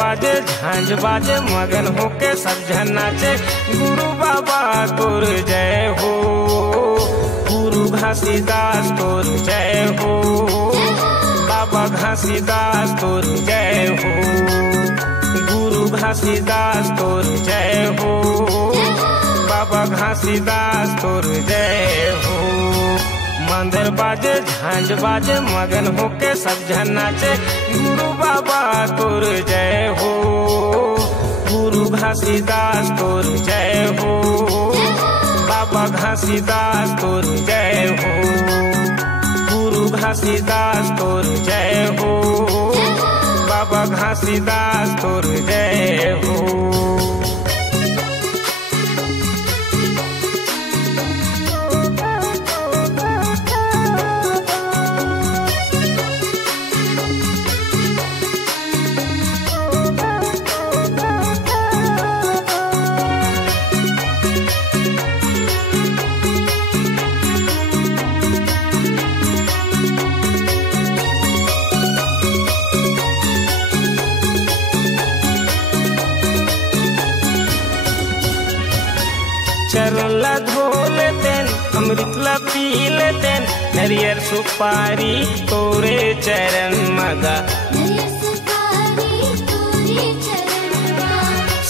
बाजे झांझ बाजे मगन होके सब जन नाचे। गुरु बाबा तोर जय हो, गुरु घासीदास तोर जय हो, बाबा घासीदास तोर जय हो, गुरु घासीदास तोर जय हो, बाबा घासीदास तोर जय हो। मंदिर बाजे झांझ बाजे मगन होके सब जन नाचे। गुरु बाबा तोर जय हो, गुरु घासीदास तोर जय हो, बाबा घासीदास तोर जय हो, गुरु घासीदास तोर जय हो, बाबा घासीदास तोर जय हो। चरण ला धो लेतेन, अमृत ला पी लेतेन, नरियर सुपारी तोरे चरण मगा।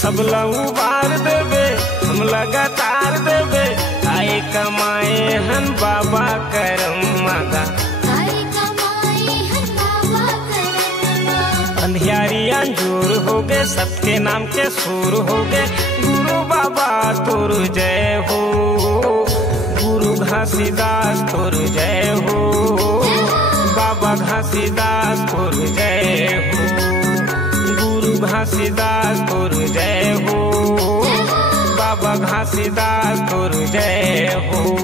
सब ला उबार देवे हम लगातार देवे, आए कमाए हन बाबा करम मगा। अंधियारी अंजूर हो गए सबके नाम के सुर हो गए। गुरु बाबा तोर जय हो, गुरु घासीदास तोर जय हो, बाबा घासीदास तोर जय हो, गुरु घासीदास तोर जय हो, बाबा घासीदास तोर जय हो।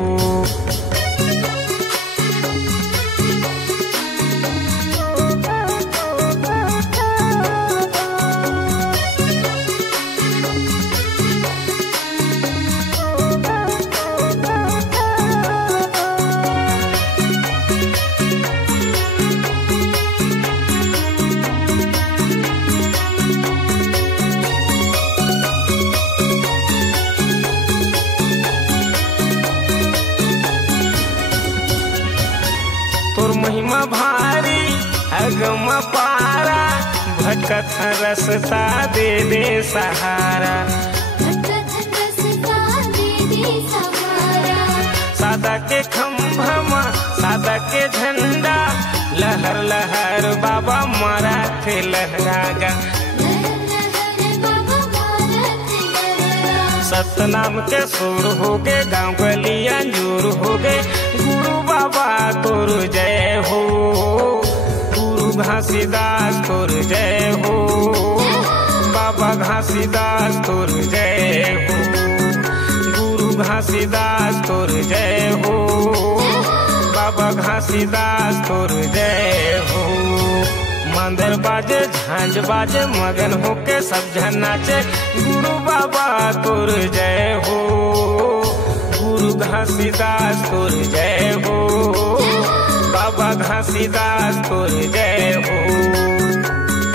तोर महिमा भारी अगम पारा, भटकत रसता दे दे सहारा। सादा के खम्भमा सादा के झंडा, लहर लहर बाबा मराठे लहरागा। सतनाम के सुर हो गए गाँव गली अंजूर हो गए। गुरु बाबा तोर जय हो, गुरु घासीदास तोर जय हो, बाबा घासीदास तोर जय हो, गुरु घासीदास तोर जय हो, बाबा घासीदास तोर जय हो। मंदिर बाजे झांझ बाजे मगन होके सब जन नाचे। गुरु बाबा तोर जय हो, गुरु घासीदास तोर जय हो, बाबा घासीदास तोर जय हो,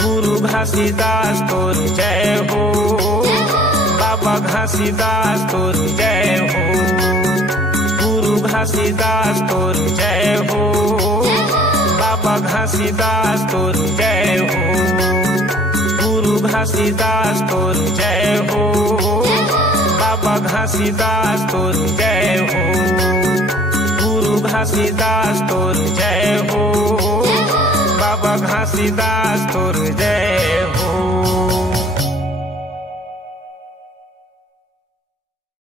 गुरु घासीदास तोर जय हो, बाबा घासीदास तोर जय हो, गुरु घासीदास तोर जय हो, बाबा घासीदास तोर जय हो, गुरु घासीदास तोर जय हो, बाबा घासीदास तोर जय हो, गुरु घासीदास तोर जय हो, बाबा घासीदास तोर जय हो।